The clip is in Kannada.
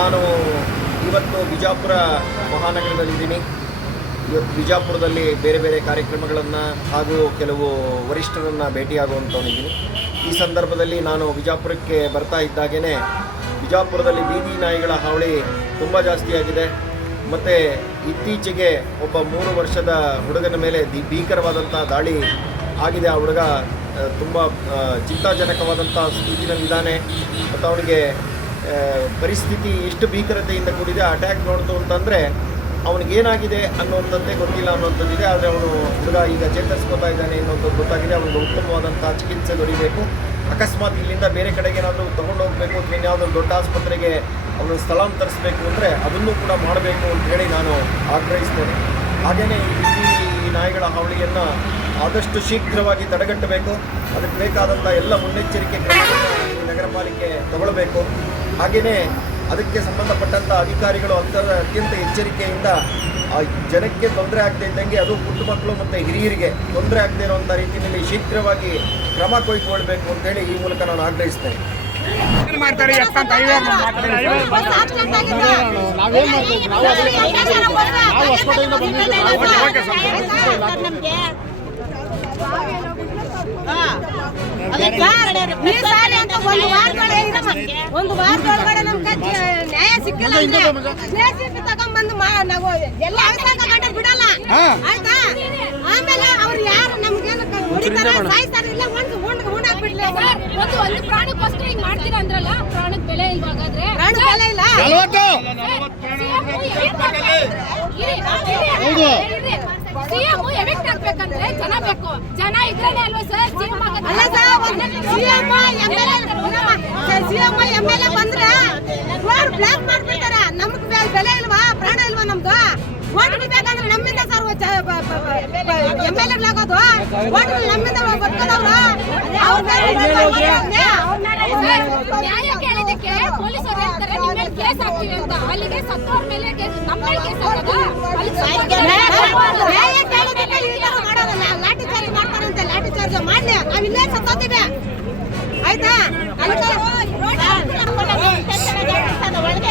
ನಾನು ಇವತ್ತು ಬಿಜಾಪುರ ಮಹಾನಗರದಲ್ಲಿದ್ದೀನಿ. ಇವತ್ತು ಬಿಜಾಪುರದಲ್ಲಿ ಬೇರೆ ಬೇರೆ ಕಾರ್ಯಕ್ರಮಗಳನ್ನು ಹಾಗೂ ಕೆಲವು ವರಿಷ್ಠರನ್ನು ಭೇಟಿಯಾಗುವಂಥವನಿದ್ದೀನಿ. ಈ ಸಂದರ್ಭದಲ್ಲಿ ನಾನು ಬಿಜಾಪುರಕ್ಕೆ ಬರ್ತಾ ಇದ್ದಾಗೇ ಬಿಜಾಪುರದಲ್ಲಿ ಬೀದಿ ನಾಯಿಗಳ ಹಾವಳಿ ತುಂಬ ಜಾಸ್ತಿಯಾಗಿದೆ. ಮತ್ತು ಇತ್ತೀಚೆಗೆ ಒಬ್ಬ 3 ವರ್ಷದ ಹುಡುಗನ ಮೇಲೆ ಭೀಕರವಾದಂಥ ದಾಳಿ ಆಗಿದೆ. ಆ ಹುಡುಗ ತುಂಬ ಚಿಂತಾಜನಕವಾದಂಥ ಸ್ಥಿತಿನಲ್ಲಿದ್ದಾನೆ ಮತ್ತು ಅವನಿಗೆ ಪರಿಸ್ಥಿತಿ ಎಷ್ಟು ಭೀಕರತೆಯಿಂದ ಕೂಡಿದೆ. ಅಟ್ಯಾಕ್ ನೋಡ್ತು ಅಂತಂದರೆ ಅವನಿಗೇನಾಗಿದೆ ಅನ್ನುವಂಥದ್ದೇ ಗೊತ್ತಿಲ್ಲ ಅನ್ನುವಂಥದ್ದಿದೆ. ಆದರೆ ಅವನು ಹುಡುಗ ಈಗ ಚೇತರಿಸ್ಕೊತಾ ಇದ್ದಾನೆ ಅನ್ನೋಂಥದ್ದು ಗೊತ್ತಾಗಿದೆ. ಅವನಿಗೆ ಉತ್ತಮವಾದಂಥ ಚಿಕಿತ್ಸೆ ದೊರೀಬೇಕು. ಅಕಸ್ಮಾತ್ ಇಲ್ಲಿಂದ ಬೇರೆ ಕಡೆಗೆ ಏನಾದರೂ ತೊಗೊಂಡು ಹೋಗಬೇಕು ಅಥವಾ ಇನ್ಯಾವುದಾದ್ರು ದೊಡ್ಡ ಆಸ್ಪತ್ರೆಗೆ ಅವನು ಸ್ಥಳಾಂತರಿಸಬೇಕು ಅಂದರೆ ಅದನ್ನು ಕೂಡ ಮಾಡಬೇಕು ಅಂತ ಹೇಳಿ ನಾನು ಆಗ್ರಹಿಸ್ತೇನೆ. ಹಾಗೆಯೇ ಈ ನಾಯಿಗಳ ಹಾವಳಿಯನ್ನು ಆದಷ್ಟು ಶೀಘ್ರವಾಗಿ ತಡೆಗಟ್ಟಬೇಕು. ಅದಕ್ಕೆ ಬೇಕಾದಂಥ ಎಲ್ಲ ಮುನ್ನೆಚ್ಚರಿಕೆ ಕ್ರಮಗಳನ್ನು ಈ ನಗರ ಪಾಲಿಕೆ ತಗೊಳ್ಬೇಕು. ಹಾಗೆಯೇ ಅದಕ್ಕೆ ಸಂಬಂಧಪಟ್ಟಂಥ ಅಧಿಕಾರಿಗಳು ಅತ್ಯಂತ ಎಚ್ಚರಿಕೆಯಿಂದ ಆ ಜನಕ್ಕೆ ತೊಂದರೆ ಆಗದೆ ಇದ್ದಂಗೆ, ಅದು ಪುಟ್ಟ ಮಕ್ಕಳು ಮತ್ತು ಹಿರಿಯರಿಗೆ ತೊಂದರೆ ಆಗದೆ ಇರುವಂಥ ರೀತಿಯಲ್ಲಿ ಶೀಘ್ರವಾಗಿ ಕ್ರಮ ಕೈಗೊಳ್ಳಬೇಕು ಅಂತೇಳಿ ಈ ಮೂಲಕ ನಾನು ಆಗ್ರಹಿಸ್ತೇನೆ. ಒಂದು ವಾರದೊಳಗಡೆ ನಮ್ಗೆ ನ್ಯಾಯ ಸಿಕ್ಕಿಲ್ಲ ತಗೊಂಡ್ಬಂದು ನಾವು ಎಲ್ಲ ಬಿಡಲ್ಲ ಆಯ್ತಾ. ಆಮೇಲೆ ಅವ್ರು ಯಾರು ನಮ್ಗೇನು ಸಾಯ್ತಾರೆ ಇಲ್ಲ ಉಣ್ಣಾಕ್ಬಿಡ್ಲಿ. ಒಂದು ಪ್ರಾಣಕ್ಕೋಸ್ಕರ ಹಿಂಗ್ ಮಾಡ್ತೀರಾ ಅಂದ್ರಲ್ಲ, ಪ್ರಾಣಕ್ಕೆ ಬೆಲೆ ಇಲ್ವಾ? ಹಾಗಾದ್ರೆ ಪ್ರಾಣ ಬೆಲೆ ಇಲ್ಲ. ಸಿಎಂ ಎವಿಕ್ಟ್ ಆಗ್ಬೇಕಂದ್ರೆ ಜನ ಬೇಕು. ಜನ ಇದ್ರೇನೆ ಅಲ್ವಾ ಸರ್ ಸಿಎಂ ಆಗೋದು? ಸಿಎಂ ಎಮ್ಎಲ್ಎ ಬಂದ್ರೆ ರೋಡ್ ಬ್ಲಾಕ್ ಮಾಡ್ಬಿಡ್ತಾರ. ನಮ್ಗ್ ಬೆಲೆ ಇಲ್ವಾ? ಪ್ರಾಣ ಇಲ್ವಾ ನಮ್ದು? ಓಟ್ ಬೇಕಂದ್ರೆ ನಮ್ಮಿಂದ ಸರ್ ಎಮ್ಎಲ್ಎ ಆಗೋದು. ಓಟ್ ನಮ್ಮಿಂದ ಬರ್ತಾರವ್ರು. ನ್ಯಾಯ ಕೇಳಿದಕ್ಕೆ ಪೊಲೀಸರು ಹೇಳ್ತಾರೆ ನಿಮ್ಮ ಮೇಲೆ ಕೇಸ್ ಹಾಕ್ತೀವಿ ಅಂತ. ಅಲ್ಲಿಗೆ ಸತ್ತೋರ್ ಮೇಲೆ ನಮ್ಮ ಮೇಲೆ ಕೇಸ್ ಹಾಕೋದು? ನ್ಯಾಯ ಕೇಳಿದಕ್ಕೆ ಮಾಡೋದಲ್ಲ. ಲಾಠಿ ಚಾರ್ಜ್ ಮಾಡ್ತಾರಂತೆ. ಲಾಠಿ ಚಾರ್ಜ್ ಮಾಡ್ಲಿ, ನಾವ್ ಇಲ್ಲೇ ಸತ್ತೋತೀವಿ ಆಯ್ತಾ. ಒಳಗೆ